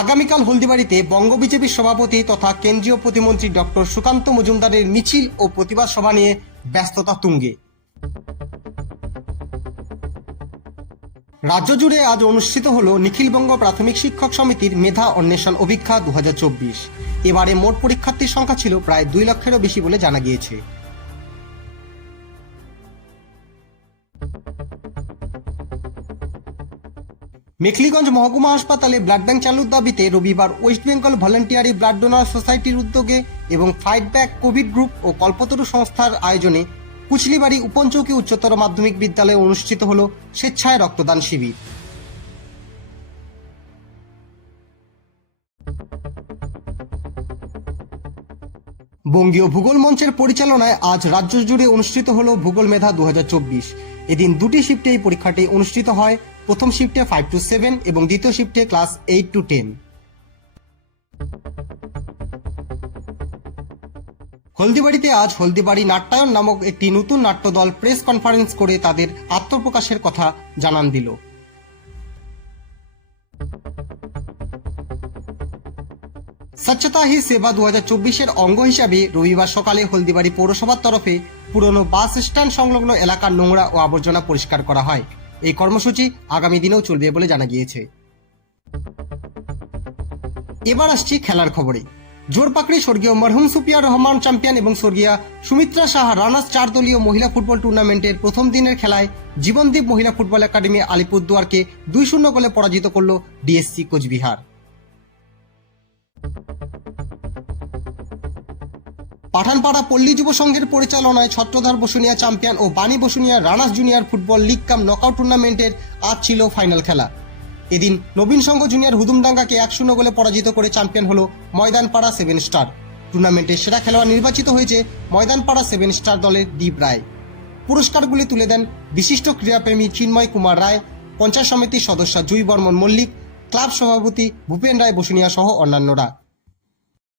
আগামীকাল হলদিবাড়িতে বঙ্গ বিজেপির সভাপতি তথা কেন্দ্রীয় প্রতিমন্ত্রী ডক্টর সুকান্ত মজুমদারের মিছিল ও প্রতিবাদ সভা নিয়ে ব্যস্ততা তুঙ্গে। রাজ্য জুড়ে আজ অনুষ্ঠিত হল নিখিলবঙ্গ প্রাথমিক শিক্ষক সমিতির মেধা অন্বেষণ অভিক্ষা দু এবারে মোট পরীক্ষার্থীর সংখ্যা ছিল প্রায় দুই লক্ষেরও বেশি বলে জানা গিয়েছে। মেখলিগঞ্জ মহকুমা হাসপাতালে ব্লাড ব্যাংক চালুর দাবিতে রবিবার West Bengal voluntary blood donor সোসাইটির উদ্যোগে এবং ফাইট ব্যাক কোভিড গ্রুপ ও কল্পতরু সংস্থার আয়োজনে কুচলিবাড়ি উপঞ্চৌকি উচ্চতর মাধ্যমিক বিদ্যালয়ে অনুষ্ঠিত হল স্বেচ্ছায় রক্তদান শিবির। বঙ্গীয় ভূগোল মঞ্চের পরিচালনায় আজ রাজ্য জুড়ে অনুষ্ঠিত হল ভূগোল মেধা দু হাজার চব্বিশ। এদিন দুটি শিফটে এই পরীক্ষাটি অনুষ্ঠিত হয়। প্রথম শিফটে ফাইভ টু সেভেন এবং দ্বিতীয় শিফটে ক্লাস এইট টু টেন হলদিবাড়িতে আজ হলদিবাড়ি নাট্যায়ন নামক একটি নতুন নাট্যদল প্রেস কনফারেন্স করে তাদের আত্মপ্রকাশের কথা জানান দিল। স্বচ্ছতা হি সেবা দু চব্বিশের অঙ্গ হিসাবে রবিবার সকালে হলদিবাড়ি পৌরসভার তরফে পুরনো বাস স্ট্যান্ড সংলগ্ন এলাকার নোংরা ও আবর্জনা পরিষ্কার করা হয়। এই কর্মসূচি আগামী দিনেও চলবে বলে জানা গিয়েছে। এবার আসছি খেলার খবরে। জোরপাকড়ি স্বর্গীয় মরহুম সুপিয়া রহমান চ্যাম্পিয়ন এবং স্বর্গীয়া সুমিত্রা সাহা রানার্স চার দলীয় মহিলা ফুটবল টুর্নামেন্টের প্রথম দিনের খেলায় জীবনদীপ মহিলা ফুটবল একাডেমি আলিপুরদুয়ারকে দুই শূন্য গোলে পরাজিত করল ডিএসসি কোচবিহার। পাঠানপাড়া পল্লী যুব সংঘের পরিচালনায় ছত্রধার বসুনিয়া চ্যাম্পিয়ন ও Bani Basunia runners junior football league cum knockout টুর্নামেন্টের আজ ছিল ফাইনাল খেলা। এদিন নবীন সংঘ জুনিয়র হুদুমডাঙ্গাকে এক শূন্য গোলে পরাজিত করে চ্যাম্পিয়ন হল ময়দানপাড়া সেভেন স্টার টুর্নামেন্টের সেরা খেলোয়াড় নির্বাচিত হয়েছে ময়দানপাড়া সেভেন স্টার দলের দীপ রায়। পুরস্কারগুলি তুলে দেন বিশিষ্ট ক্রীড়াপ্রেমী চিন্ময় কুমার রায়, পঞ্চায়েত সমিতির সদস্য জুই বর্মন মল্লিক, ক্লাব সভাপতি ভূপেন রায় বসুনিয়া সহ অন্যান্যরা।